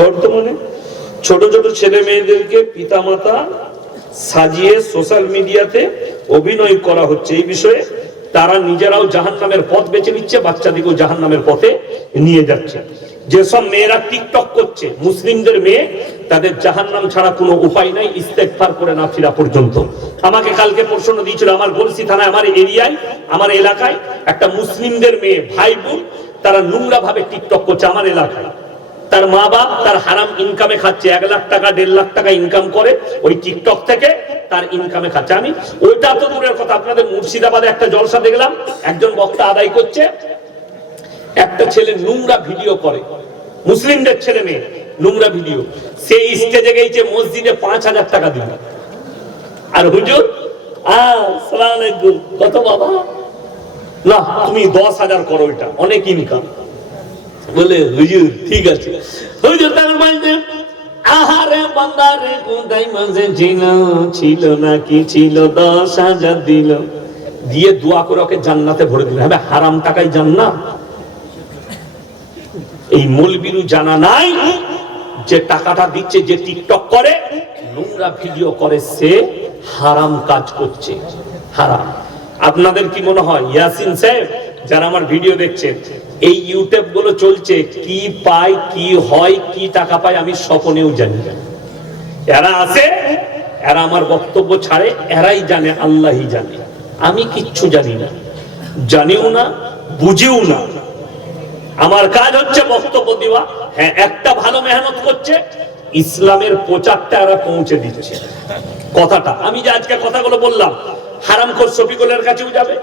বর্তমানে ছোট ছোট ছেলে মেয়েদেরকে পিতামাতা সাজিয়ে সোশ্যাল মিডিয়াতে অভিনয় করা হচ্ছে। এই বিষয়ে তারা নিজেরাও জাহান নামের পথ বেছে নিচ্ছে বাচ্চাদিকেও জাহান নামের পথে নিয়ে যাচ্ছে। যেসব মেয়েরা টিকটক করছে, মুসলিমদের মেয়ে, তাদের জাহান নাম ছাড়া কোনো উপায় নাই ইস্তেকফার করে না ফিরা পর্যন্ত। আমাকে কালকে প্রশ্ন দিয়েছিল, আমার গলসি থানায়, আমার এরিয়ায়, আমার এলাকায় একটা মুসলিমদের মেয়ে, ভাই বোন, তারা নোংরা ভাবে টিকটক করছে, আমার এলাকায়। তার মা বাপ তার হারাম ইনকামে খাচ্ছে, এক লাখ টাকা, দেড় লাখ টাকা ইনকাম করে, ওই টিকটক থেকে তার ইনকামে খাচ্ছে। আমি ওইটা তো দূরের কথা, আপনাদের মুর্শিদাবাদে একটা জলসা দেখলাম, একজন বক্তা আদায় করছে, একটা ছেলে নোংরা ভিডিও করে, মুসলিমদের ছেলে মেয়ে, নোংরা ভিডিও সেই স্টেজে গেছে, মসজিদে পাঁচ হাজার টাকা দিল। আর হুজুর কত বাবা? না, তুমি দশ হাজার করো এটা, অনেক ইনকাম বলে, হুজুর, ঠিক আছে। হুজুর তার মাঝে, আহারে বান্দারে কোথায় মাঝে ছিল ছিল না, কি ছিল? দশ হাজার দিল। দিয়ে দোয়া করে ওকে জান্নাতে ভরে দিল। হবে হারাম টাকায় জান্নাত। এই মলবিরু জানা নাই যে টাকাটা দিচ্ছে, যে টিকটক করে, নোংরা ভিডিও করে, সে হারাম কাজ করছে। হারাম। আপনাদের কি মনে হয়, ইয়াসিন সাহেব, যারা আমার ভিডিও দেখছেন এই ইউটিউবগুলো চলছে, কি পায়, কি হয়, কি টাকা পায় আমি স্বপনেও জানি এরা আছে, এরা আমার বক্তব্য ছাড়ে, এরাই জানে, আল্লাহই জানে। আমি কিচ্ছু জানি না। জানিও না, বুঝিও না। আমার কাজ হচ্ছে বক্তব্য দেওয়া। হ্যাঁ একটা ভালো মেহনত করছে, ইসলামের প্রচারটা এরা পৌঁছে দিচ্ছে। কথাটা, আমি যে আজকে কথাগুলো বললাম, হারামখোর শফিকুলের কাছেও যাবে